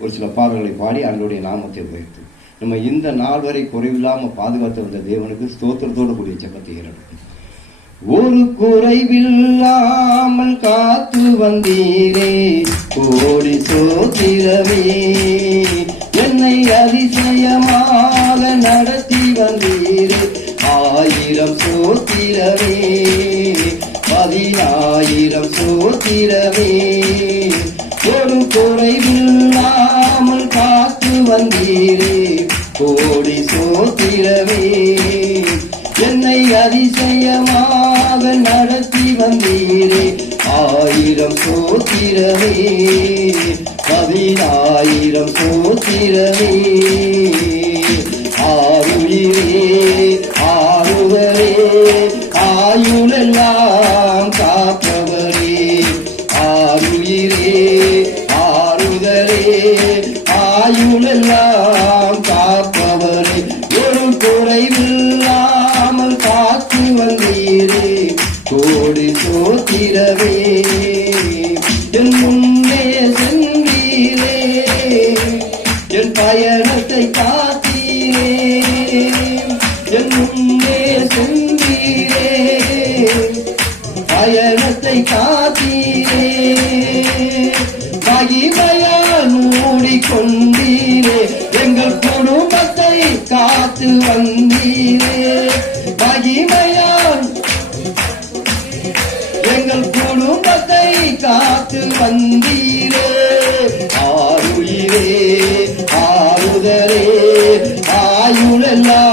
ஒரு சில பாடல்களை பாடி ஆண்டோடைய நாமத்தை உயர்த்து. நம்ம இந்த நாள் வரை குறைவில்லாம பாதுகாத்து வந்த தேவனுக்கு ஸ்தோத்திரத்தோடு கூடிய ஜெபத்தை ஏறெடுக்கும் ஒரு குறைவில்லாமல் காத்து வந்தீரே கோடி சோத்திரமே. என்னை அதிசயமாக நடத்தி வந்தீரே ஆயிரம் சோத்திரமே. பதினாயிரம் சோத்திரமே. ஒரு குறைவில்லா காத்து வந்தீரே கோடி சோத்திரவே என்னை அதிசயமாக நடத்தி வந்தீரே ஆயிரம் சோத்திரவே பதினாயிரம் சோத்திரவே ஆறுயிரே ஆறுவரே ஆயுளெல்லாம் காப்பவரே குறைவில்லாமல் காத்து வந்தீரே. கோடி சோத்திரவே என் முன்னே சென்றீரே. என் பயணத்தை காத்து வந்தீரே மகிமையால் எங்கள் குடும்பத்தை காத்து வந்தீரே ஆறுயிரே ஆறுதலே ஆயுளெல்லாம்.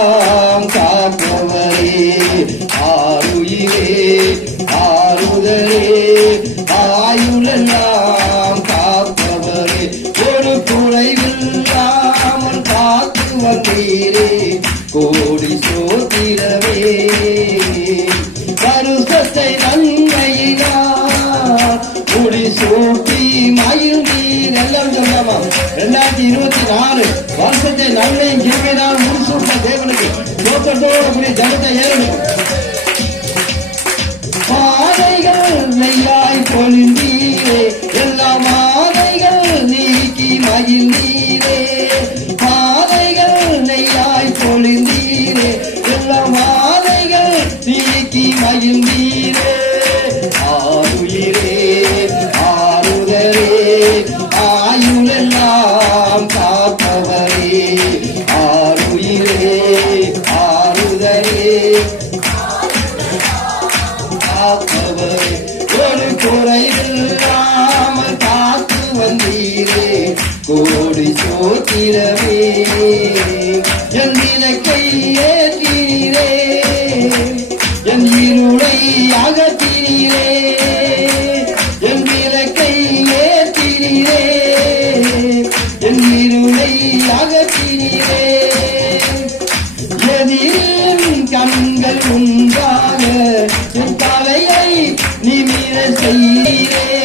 சூட்டி மயில் நீர் எல்லாம் சொல்லாமா ரெண்டாயிரத்தி இருபத்தி நாலு வருஷத்தை நன்மையும் கிழமைதான் முடிசூட்ட தேவனுக்கு சோத்தத்தோட கூடிய ஜனத்தை ஏறணும். காப்பவரே ஒரு குறைவில்லாமல் காத்து வந்தீரே. கோடி சோத்திரமே என் இலக்கை ஏற்றினீரே என் இருளை அகற்றினீரே. என் விளக்கை ஏற்றினீரே என் இருளை அகற்றினீரே நிமிர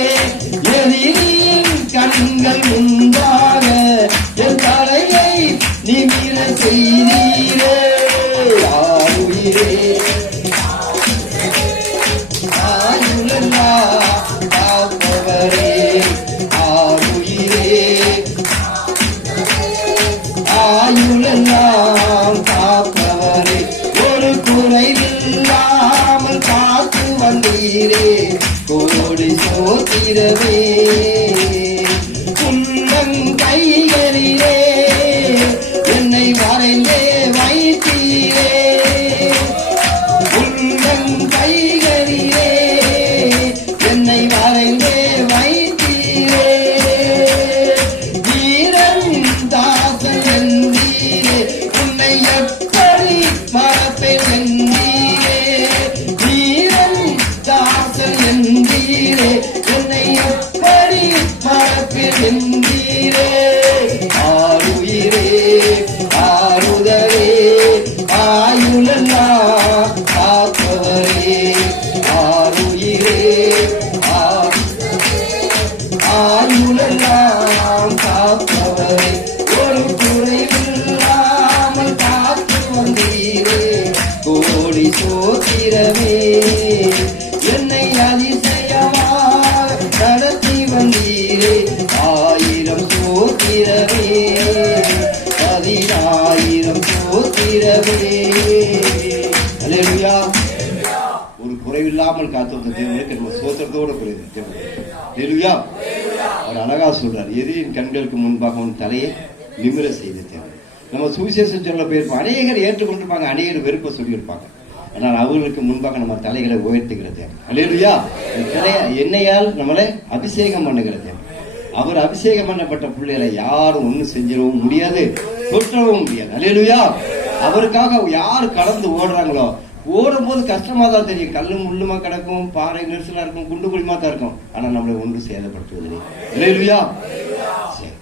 Amen. மந்திரமே என்னை அதிசயமாக நடத்தி வந்தீரே. ஆயிரம் சோத்திரமே. பதினாயிரம் சோத்திரமே. அலையா ஒரு குறைவில்லாமல் காத்திருந்த தேவனுக்கு நம்ம சோத்திரத்தோடு குறைந்த தேவன் அவர் அழகா சொல்றார் எதிரின் கண்களுக்கு முன்பாக உன் தலையை நிமிர செய்த தேவன்? நம்ம சுவிசேஷம் சொல்ல போயிருப்போம். அநேகர் ஏற்றுக்கொண்டிருப்பாங்க அநேகர் வெறுப்பை சொல்லியிருப்பாங்க. ஆனால் அவர்களுக்கு முன்பாக நம்ம தலைகளை உயர்த்துகிறது. அல்லேலூயா என்னையால் நம்மளை அபிஷேகம் பண்ணுகிறது. அவர் அபிஷேகம் பண்ணப்பட்ட பிள்ளைகளை யாரும் ஒன்றும் செஞ்சிடவும் முடியாது தொற்றவும் முடியாது. அல்லேலூயா அவருக்காக யார் கடந்து ஓடுறாங்களோ ஓடும் போது கஷ்டமா தான் தெரியும். கல்லும் முள்ளுமா கிடக்கும் பாறை நெரிசலா இருக்கும் குண்டு குழிமா தான் இருக்கும். ஆனா நம்மளை ஒன்று சேதப்படுத்துவதில்லை. இல்லையா சரி.